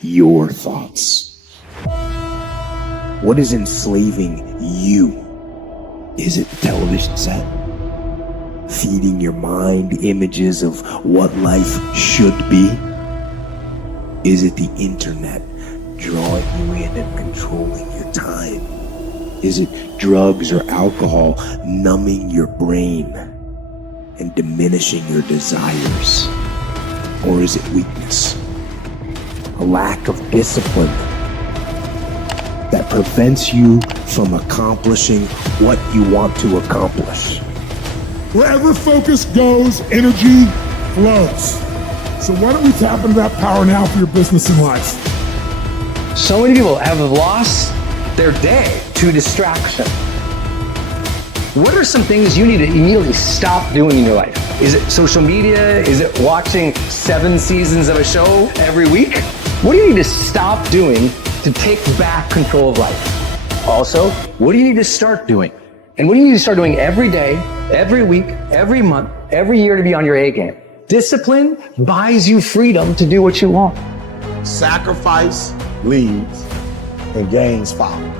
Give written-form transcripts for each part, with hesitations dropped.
your thoughts? What is enslaving you? Is it the television set? Feeding your mind images of what life should be? Is it the internet drawing you in and controlling your time? Is it drugs or alcohol numbing your brain and diminishing your desires? Or is it weakness? A lack of discipline that prevents you from accomplishing what you want to accomplish? Wherever focus goes, energy flows. So why don't we tap into that power now for your business and life? So many people have lost their day to distraction. What are some things you need to immediately stop doing in your life? Is it social media? Is it watching 7 seasons of a show every week? What do you need to stop doing to take back control of life? Also, what do you need to start doing? And what do you need to start doing every day, every week, every month, every year to be on your A game? Discipline buys you freedom to do what you want. Sacrifice leads and gains follow.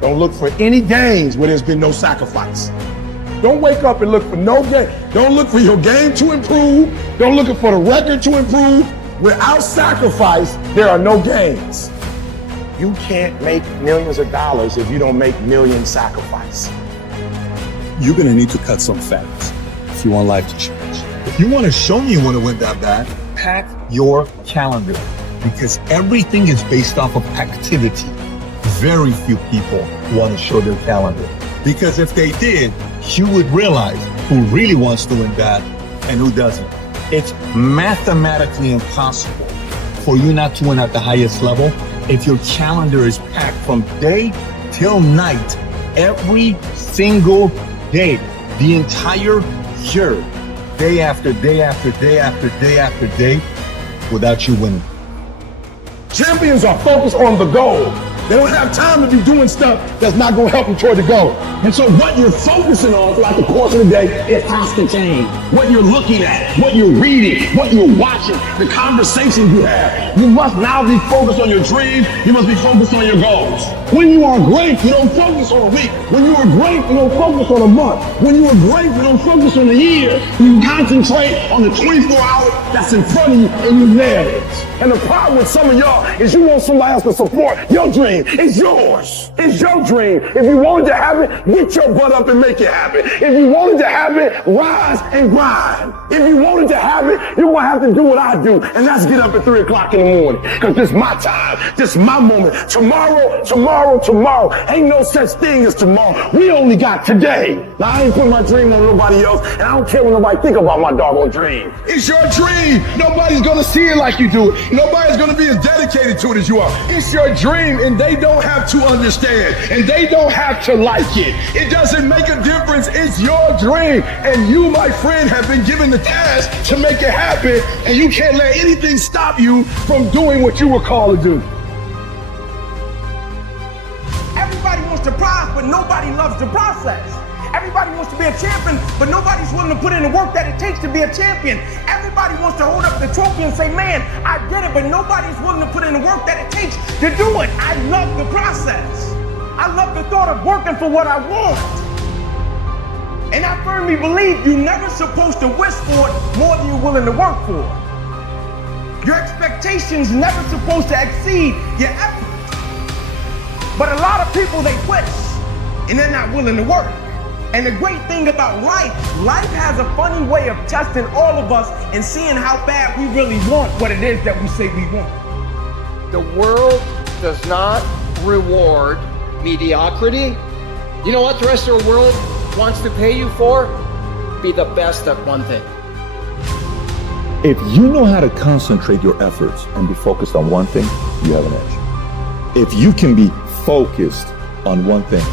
Don't look for any gains where there's been no sacrifice. Don't wake up and look for no gain. Don't look for your game to improve. Don't look for the record to improve. Without sacrifice, there are no gains. You can't make millions of dollars if you don't make millions sacrifice. You're gonna need to cut some fat if you want life to change. If you want to show me you want to win that bad, pack your calendar, because everything is based off of activity. Very few people want to show their calendar, because if they did, you would realize who really wants to win bad and who doesn't. It's mathematically impossible for you not to win at the highest level if your calendar is packed from day till night, every single day, the entire year, day after day after day after day after day, without you winning. Champions are focused on the goal. They don't have time to be doing stuff that's not going to help them toward the goal. And so what you're focusing on throughout the course of the day, it has to change. What you're looking at, what you're reading, what you're watching, the conversations you have. You must now be focused on your dream. You must be focused on your goals. When you are great, you don't focus on a week. When you are great, you don't focus on a month. When you are great, you don't focus on a year. You concentrate on the 24 hours that's in front of you and you nail it. And the problem with some of y'all is you want somebody else to support your dream. It's yours. It's your dream. If you wanted to have it, get your butt up and make it happen. If you wanted to have it, rise and grind. If you wanted to have it, you're going to have to do what I do, and that's get up at 3 o'clock in the morning, because this is my time. This is my moment. Tomorrow. Ain't no such thing as tomorrow. We only got today. Now, I ain't put my dream on nobody else, and I don't care what nobody think about my doggone dream. It's your dream. Nobody's going to see it like you do. Nobody's going to be as dedicated to it as you are. It's your dream, and they don't have to understand, and they don't have to like it. It doesn't make a difference. It's your dream, and you, my friend, have been given the task to make it happen, and you can't let anything stop you from doing what you were called to do. Everybody wants to prize, but nobody loves the process. Everybody wants to be a champion, but nobody's willing to put in the work that it takes to be a champion. Everybody wants to hold up the trophy and say, man, I did it, but nobody's willing to put in the work that it takes to do it. I love the process. I love the thought of working for what I want. And I firmly believe you're never supposed to wish for it more than you're willing to work for it. Your expectations never supposed to exceed your effort. But a lot of people, they wish, and they're not willing to work. And the great thing about life has a funny way of testing all of us and seeing how bad we really want what it is that we say we want. The world does not reward mediocrity. You know what the rest of the world wants to pay you for? Be the best at one thing. If you know how to concentrate your efforts and be focused on one thing, you have an edge. If you can be focused on one thing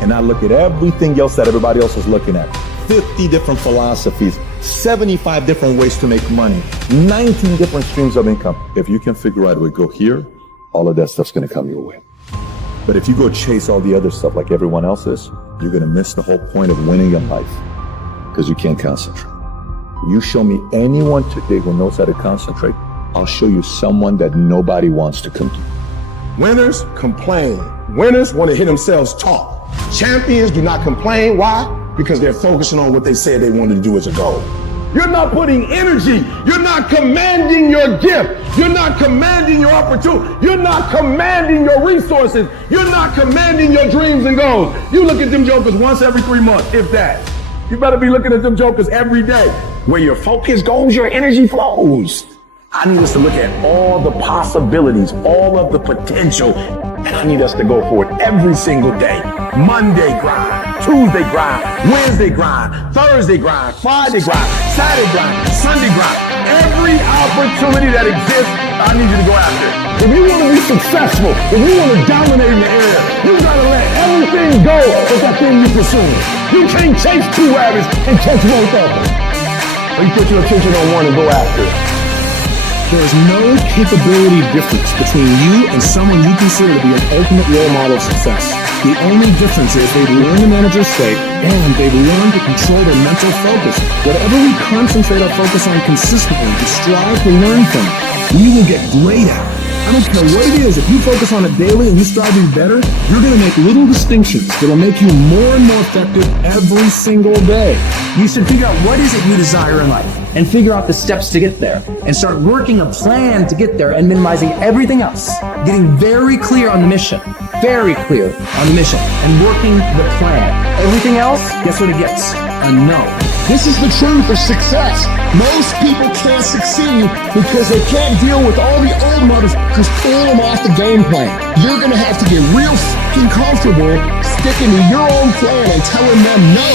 and not look at everything else that everybody else is looking at, 50 different philosophies, 75 different ways to make money, 19 different streams of income. If you can figure out a way to go here, all of that stuff's going to come your way. But if you go chase all the other stuff like everyone else is, you're going to miss the whole point of winning in life, because you can't concentrate. You show me anyone today who knows how to concentrate, I'll show you someone that nobody wants to compete. Winners complain. Winners want to hear themselves talk. Champions do not complain. Why? Because they're focusing on what they said they wanted to do as a goal. You're not putting energy. You're not commanding your gift. You're not commanding your opportunity. You're not commanding your resources. You're not commanding your dreams and goals. You look at them jokers once every 3 months, if that. You better be looking at them jokers every day. Where your focus goes, your energy flows. I need us to look at all the possibilities, all of the potential, and I need us to go for it every single day. Monday grind, Tuesday grind, Wednesday grind, Thursday grind, Friday grind, Saturday grind, Sunday grind. Every opportunity that exists, I need you to go after it. If you want to be successful, if you want to dominate in the area, you gotta let everything go with that thing you pursue. You can't chase 2 rabbits and catch both of them. Or you put your attention on one and go after it. There is no capability difference between you and someone you consider to be an ultimate role model of success. The only difference is they've learned to manage their state and they've learned to control their mental focus. Whatever we concentrate our focus on consistently and strive to learn from, we will get great at it. I don't care what it is, if you focus on it daily and you strive to be better, you're going to make little distinctions that will make you more and more effective every single day. You should figure out what is it you desire in life and figure out the steps to get there and start working a plan to get there and minimizing everything else. Getting very clear on the mission, and working the plan. Everything else, guess what it gets? A no. This is the truth of success. Most people can't succeed because they can't deal with all the old motherfuckers pulling them off the game plan. You're gonna have to get real fucking comfortable sticking to your own plan and telling them no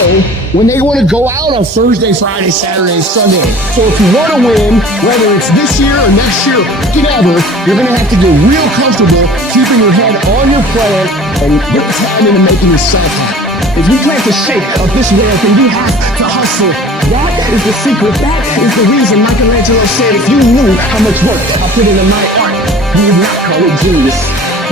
when they want to go out on Thursday, Friday, Saturday, Sunday. So if you want to win, whether it's this year or next year, whatever, you're gonna have to get real comfortable keeping your head on your plan and put time into making yourself happy. If you plan to shake up this world, then you have to hustle. That is the secret. That is the reason Michelangelo said, if you knew how much work I put into my art, you would not call it genius.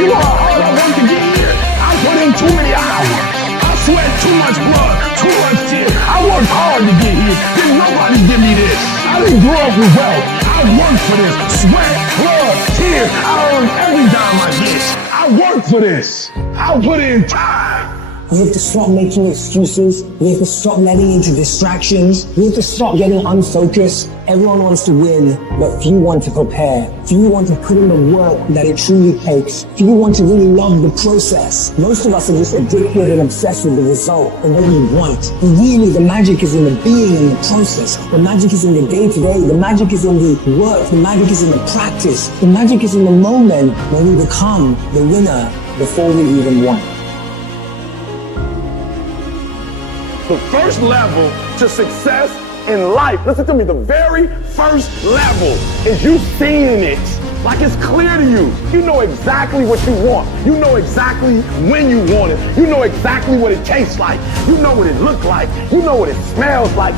You know how hard I worked to get here? I put in too many hours. I sweat too much blood, too much tears. I worked hard to get here. Didn't nobody give me this. I didn't grow up with wealth. I worked for this. Sweat, blood, tears. I earned every dime I get. I worked for this. I put in time. We have to stop making excuses. We have to stop letting into distractions. We have to stop getting unfocused. Everyone wants to win, but few want to prepare. Few want to put in the work that it truly takes. Few want to really love the process. Most of us are just addicted and obsessed with the result and what we want. And really, the magic is in the being and the process. The magic is in the day-to-day. The magic is in the work. The magic is in the practice. The magic is in the moment when we become the winner before we even won. The first level to success in life, listen to me, the very first level is you seeing it like it's clear to you. You know exactly what you want. You know exactly when you want it. You know exactly what it tastes like. You know what it looks like. You know what it smells like.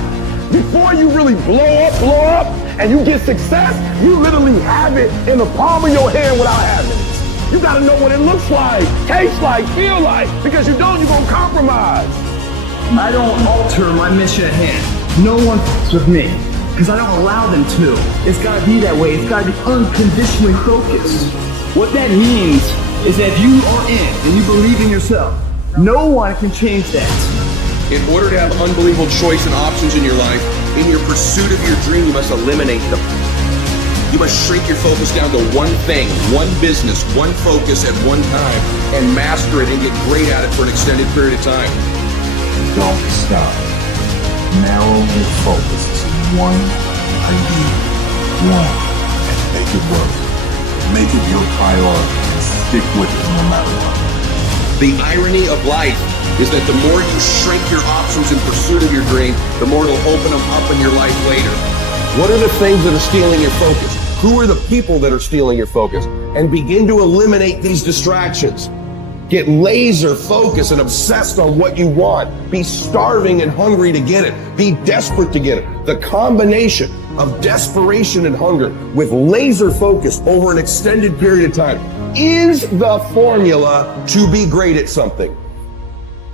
Before you really blow up, and you get success, you literally have it in the palm of your hand without having it. You gotta know what it looks like, tastes like, feel like, because you don't, you're gonna compromise. I don't alter my mission at hand. No one f***s with me, because I don't allow them to. It's gotta be that way. It's gotta be unconditionally focused. What that means is that if you are in and you believe in yourself, no one can change that. In order to have unbelievable choice and options in your life, in your pursuit of your dream, you must eliminate them. You must shrink your focus down to one thing, one business, one focus at one time, and master it and get great at it for an extended period of time. Don't stop. Narrow your focus to one idea, and make it work. Make it your priority and stick with it no matter what. The irony of life is that the more you shrink your options in pursuit of your dream, the more it'll open them up in your life later. What are the things that are stealing your focus? Who are the people that are stealing your focus? And begin to eliminate these distractions. Get laser focused and obsessed on what you want. Be starving and hungry to get it. Be desperate to get it. The combination of desperation and hunger with laser focus over an extended period of time is the formula to be great at something.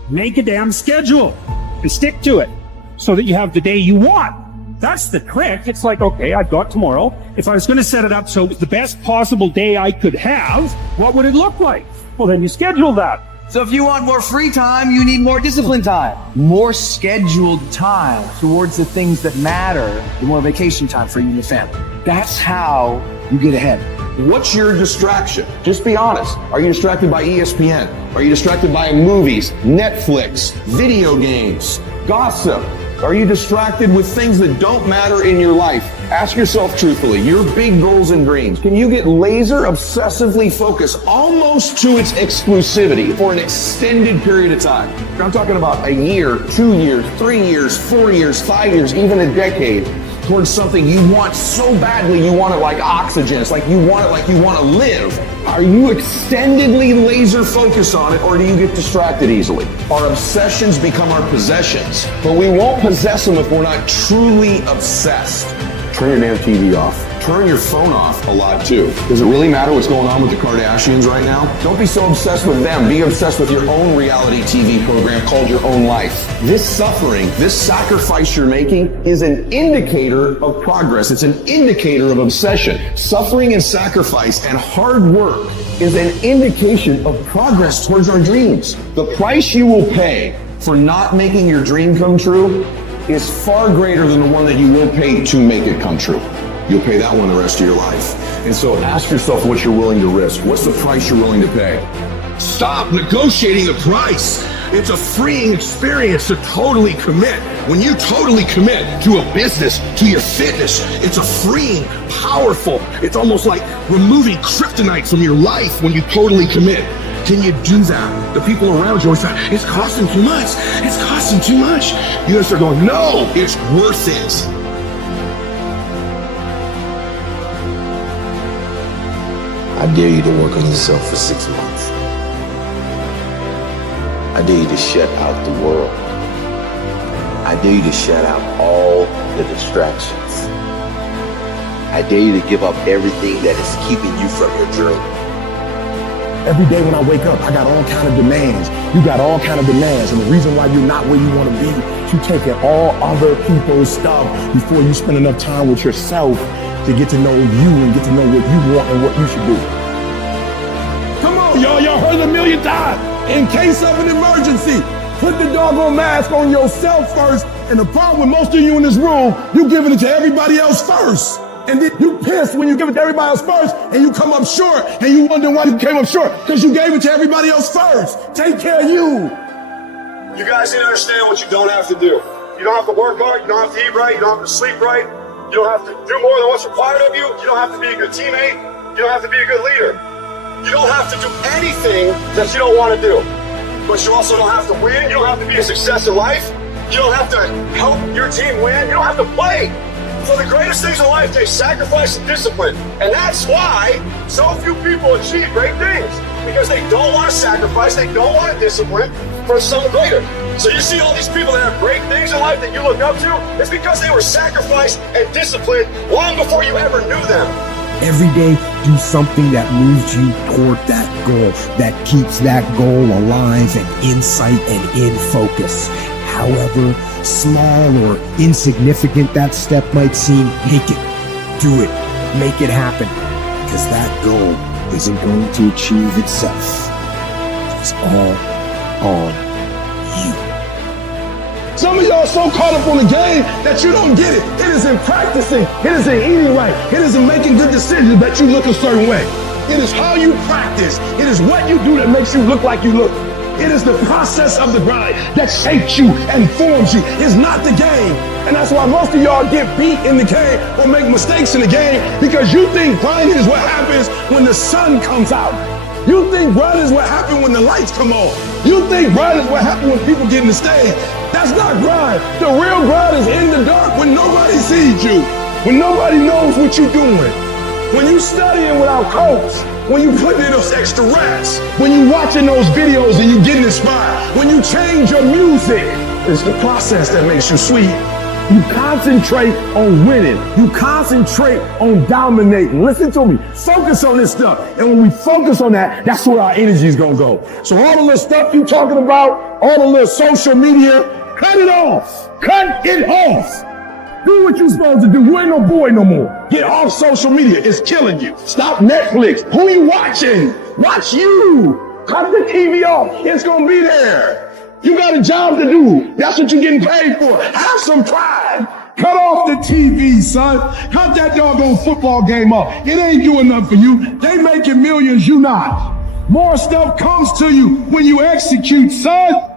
Make a damn schedule and stick to it so that you have the day you want That's the trick. It's like, okay, I've got tomorrow. If I was going to set it up so it was the best possible day I could have, what would it look like? Well, then you schedule that. So if you want more free time, you need more disciplined time. More scheduled time towards the things that matter, the more vacation time for you and your family. That's how you get ahead. What's your distraction? Just be honest. Are you distracted by ESPN? Are you distracted by movies, Netflix, video games, gossip? Are you distracted with things that don't matter in your life? Ask yourself truthfully, your big goals and dreams. Can you get laser obsessively focused almost to its exclusivity for an extended period of time? I'm talking about a year, 2 years, 3 years, 4 years, 5 years, even a decade towards something you want so badly, you want it like oxygen. It's like you want it like you want to live. Are you extendedly laser focused on it, or do you get distracted easily? Our obsessions become our possessions, but we won't possess them if we're not truly obsessed. Turn your damn TV off. Turn your phone off a lot too. Does it really matter what's going on with the Kardashians right now? Don't be so obsessed with them. Be obsessed with your own reality TV program called Your Own Life. This suffering, this sacrifice you're making is an indicator of progress. It's an indicator of obsession. Suffering and sacrifice and hard work is an indication of progress towards our dreams. The price you will pay for not making your dream come true is far greater than the one that you will pay to make it come true. You'll pay that one the rest of your life. And so ask yourself what you're willing to risk. What's the price you're willing to pay? Stop negotiating the price. It's a freeing experience to totally commit. When you totally commit to a business, to your fitness, it's a freeing, powerful, it's almost like removing kryptonite from your life when you totally commit. Can you do that? The people around you always say, it's costing too much. It's costing too much. You gotta start going, no, it's worth it. I dare you to work on yourself for 6 months. I dare you to shut out the world. I dare you to shut out all the distractions. I dare you to give up everything that is keeping you from your dream. Every day when I wake up, I got all kind of demands. You got all kind of demands. And the reason why you're not where you want to be, you taking all other people's stuff before you spend enough time with yourself to get to know you and get to know what you want and what you should do. Come on, y'all. Y'all heard it a million times. In case of an emergency, put the doggone mask on yourself first. And the problem with most of you in this room, you giving it to everybody else first. And then you pissed when you give it to everybody else first, and you come up short, and you wonder why you came up short, because you gave it to everybody else first. Take care of you. You guys need to understand what you don't have to do. You don't have to work hard, you don't have to eat right, you don't have to sleep right, you don't have to do more than what's required of you, you don't have to be a good teammate, you don't have to be a good leader. You don't have to do anything that you don't want to do. But you also don't have to win, you don't have to be a success in life, you don't have to help your team win, you don't have to play. So the greatest things in life take sacrifice and discipline. And that's why so few people achieve great things. Because they don't want to sacrifice, they don't want to discipline for something greater. So you see all these people that have great things in life that you look up to, it's because they were sacrificed and disciplined long before you ever knew them. Every day, do something that moves you toward that goal, that keeps that goal alive and in sight and in focus. However small or insignificant that step might seem, take it, do it, make it happen, because that goal isn't going to achieve itself. It's all on you. Some of y'all so caught up on the game that you don't get it. It is in practicing. It is in eating right. It is in making good decisions that you look a certain way. It is how you practice. It is what you do that makes you look like you look. It is the process of the grind that shapes you and forms you. It's not the game. And that's why most of y'all get beat in the game or make mistakes in the game, because you think grinding is what happens when the sun comes out. You think grinding is what happens when the lights come on. You think grinding is what happens when people get in the stage. That's not grind. The real grind is in the dark when nobody sees you, when nobody knows what you're doing. When you studying without coach, when you putting in those extra reps, when you watching those videos and you getting inspired, when you change your music, it's the process that makes you sweet. You concentrate on winning. You concentrate on dominating. Listen to me. Focus on this stuff. And when we focus on that, that's where our energy is going to go. So all the little stuff you talking about, all the little social media, cut it off. Cut it off. Do what you're supposed to do. You ain't no boy no more. Get off social media. It's killing you. Stop Netflix. Who you watching? Watch you. Cut the TV off. It's gonna be there. You got a job to do. That's what you're getting paid for. Have some pride. Cut off the TV, son. Cut that doggone football game off. It ain't doing nothing for you. They making millions, you not. More stuff comes to you when you execute, son.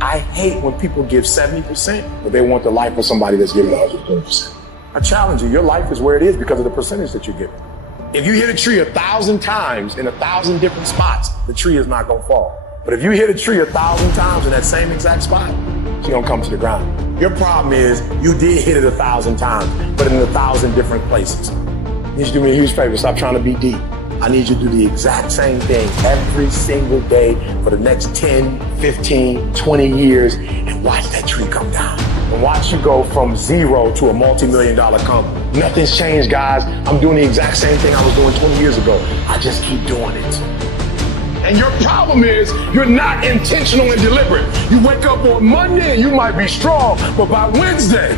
I hate when people give 70%, but they want the life of somebody that's giving 100%. I challenge you, your life is where it is because of the percentage that you're giving. If you hit a tree 1,000 times in 1,000 different spots, the tree is not gonna fall. But if you hit a tree 1,000 times in that same exact spot, it's gonna come to the ground. Your problem is you did hit it 1,000 times, but in 1,000 different places. You need to do me a huge favor, stop trying to be deep. I need you to do the exact same thing every single day for the next 10, 15, 20 years and watch that tree come down. And watch you go from zero to a multi-million-dollar company. Nothing's changed, guys. I'm doing the exact same thing I was doing 20 years ago. I just keep doing it. And your problem is you're not intentional and deliberate. You wake up on Monday and you might be strong, but by Wednesday,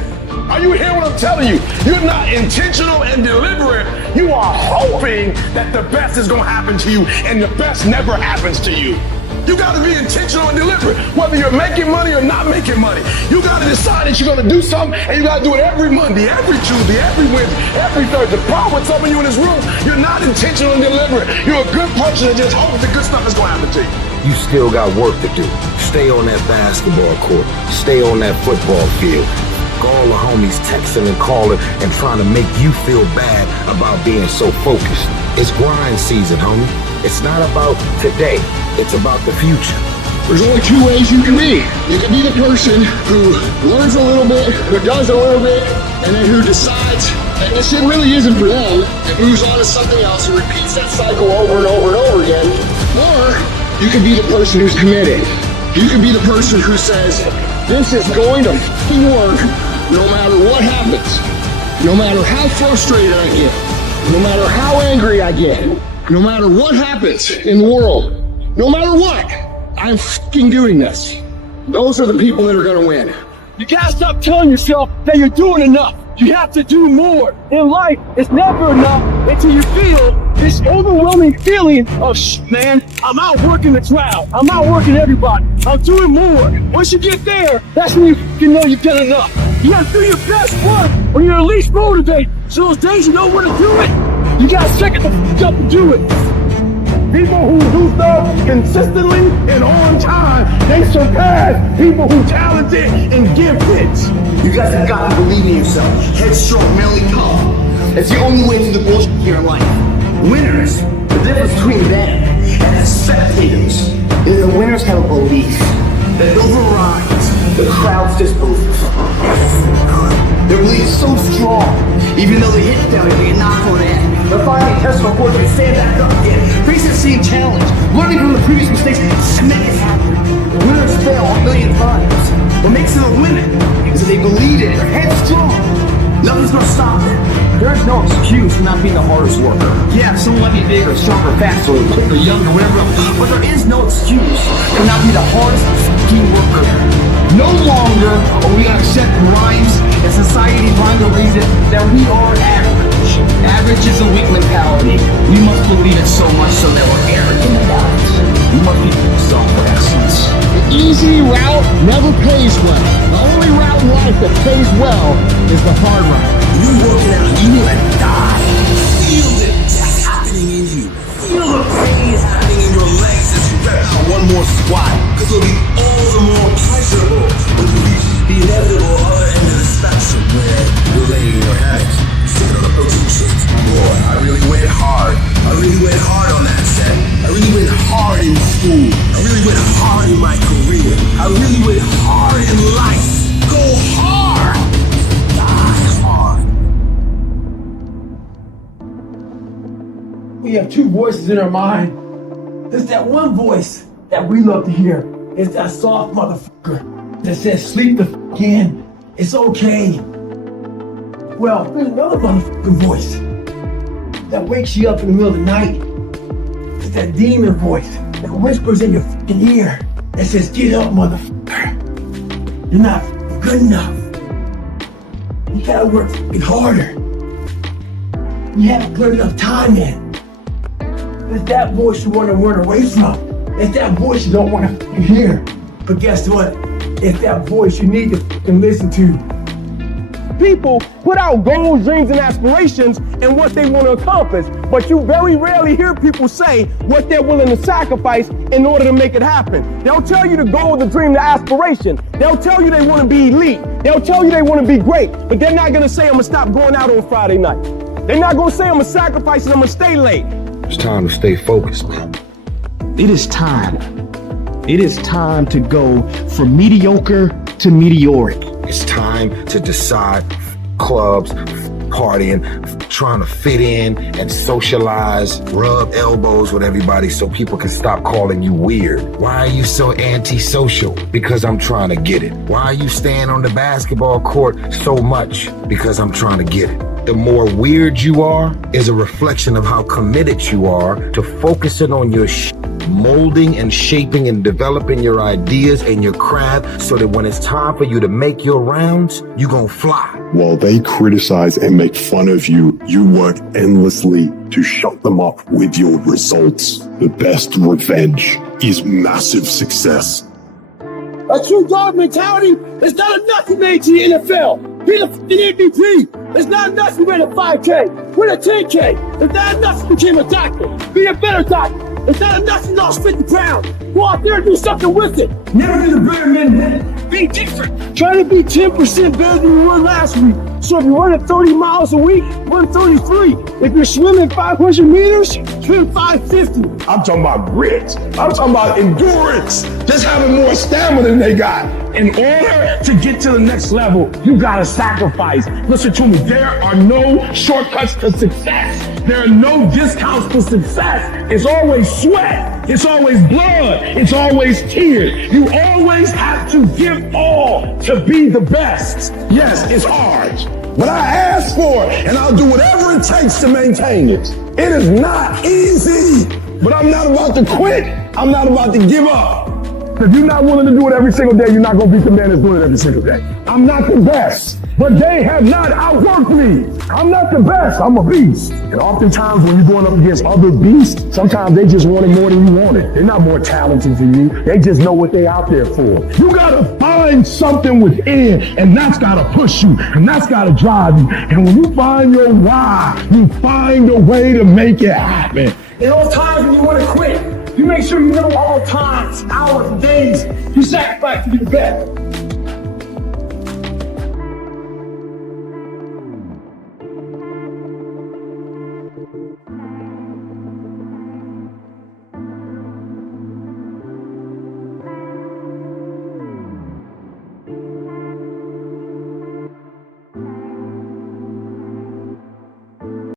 are you hearing what I'm telling you? You're not intentional and deliberate. You are hoping that the best is gonna happen to you, and the best never happens to you. You gotta be intentional and deliberate, whether you're making money or not making money. You gotta decide that you're gonna do something, and you gotta do it every Monday, every Tuesday, every Wednesday, every Thursday. The problem with some of you in this room, you're not intentional and deliberate. You're a good person that just hopes the good stuff is gonna happen to you. You still got work to do. Stay on that basketball court. Stay on that football field. All the homies texting and calling and trying to make you feel bad about being so focused. It's grind season, homie. It's not about today. It's about the future. There's only two ways you can be. You can be the person who learns a little bit, who does a little bit, and then who decides that this shit really isn't for them and moves on to something else and repeats that cycle over and over and over again. Or you can be the person who's committed. You can be the person who says, this is going to fucking work no matter what happens. No matter how frustrated I get. No matter how angry I get. No matter what happens in the world. No matter what, I'm fucking doing this. Those are the people that are gonna win. You gotta stop telling yourself that you're doing enough. You have to do more. In life, it's never enough until you feel this overwhelming feeling of, man, I'm out working the crowd. I'm out working everybody. I'm doing more. Once you get there, that's when you know you've done enough. You gotta do your best work when you're at least motivated. So those days you know where to do it, you gotta check it the f up and do it. People who do stuff consistently and on time, they surpass people who talented and gifted. You guys have got to believe in yourself. Headstrong, mentally tough. It's the only way through the bullshit in your life. Winners, the difference between them and the spectators is the winners have a belief that overrides the crowd's disbelief. Their belief is so strong, even though they hit down and they get knocked on the head. They're finally testing on board and stand back up again. Facing the same challenge, learning from the previous mistakes, and make it happen. Winners fail a million times. What makes them a winner is that they believe in it, they're headstrong. Nothing's gonna stop them. There's no excuse for not being the hardest worker. Yeah, someone might be bigger, stronger, faster, or quicker, younger, whatever else. But there is no excuse for not being the hardest fucking worker. No longer are we gonna accept rhymes and society trying to raise it that we are average. Average is a weak mentality. We must believe it so much so that we're arrogant about it. We must be self for excellence. The easy route never pays well. The only route in life that pays well is the hard route. You work it out, you will die. Feel the death happening in you. Feel the pain happening in your legs as you rep out one more squat. Because it'll be all the more pleasurable when you reach the inevitable other end of the spectrum where you're laying in your hammock, sitting on a protein shake. Boy, I really went hard. I really went hard on that set. I really went hard in school. I really went hard in my career. I really went hard in life. Go hard. Die hard. We have two voices in our mind. There's that one voice that we love to hear. It's that soft motherfucker that says, sleep the f in. It's okay. Well, there's another motherfucking voice that wakes you up in the middle of the night. It's that demon voice that whispers in your fucking ear that says, get up, motherfucker. You're not good enough. You gotta work harder. You haven't put enough time in. It's that voice you want to run away from. It's that voice you don't want to hear. But guess what? It's that voice you need to listen to. People put out goals, dreams, and aspirations and what they want to accomplish, but you very rarely hear people say what they're willing to sacrifice in order to make it happen. They'll tell you the goal, the dream, the aspiration. They'll tell you they want to be elite. They'll tell you they want to be great, but they're not going to say, I'm going to stop going out on Friday night. They're not going to say, I'm going to sacrifice and I'm going to stay late. It's time to stay focused, man. It is time. It is time to go from mediocre to meteoric. It's time to decide clubs, partying, trying to fit in and socialize, rub elbows with everybody so people can stop calling you weird. Why are you so antisocial? Because I'm trying to get it. Why are you staying on the basketball court so much? Because I'm trying to get it. The more weird you are is a reflection of how committed you are to focusing on your molding and shaping and developing your ideas and your craft so that when it's time for you to make your rounds, you're gonna fly. While they criticize and make fun of you, you work endlessly to shut them up with your results. The best revenge is massive success. A true dog mentality is not enough to make it to the NFL. Be the MVP. It's not enough to win a 5K. Win a 10K. It's not enough to become a doctor. Be a better doctor. It's not enough to lose 50 pounds. Go out there and do something with it. Never be the better man. Be different. Try to be 10% better than you were last week. So if you're running 30 miles a week, run 33. If you're swimming 500 meters, swim 550. I'm talking about grit. I'm talking about endurance. Just having more stamina than they got. In order to get to the next level, you gotta sacrifice. Listen to me, there are no shortcuts to success. There are no discounts to success. It's always sweat. It's always blood. It's always tears. You always have to give all to be the best. Yes, it's hard, but I ask for it, and I'll do whatever it takes to maintain it. It is not easy, but I'm not about to quit. I'm not about to give up. If you're not willing to do it every single day, you're not going to beat the man that's doing it every single day. I'm not the best, but they have not outworked me. I'm not the best, I'm a beast. And oftentimes when you're going up against other beasts, sometimes they just want it more than you want it. They're not more talented than you. They just know what they're out there for. You got to find something within, and that's got to push you, and that's got to drive you. And when you find your why, you find a way to make it happen. In those times when you want to quit, you make sure you know all times, hours, and days you sacrifice to be the best.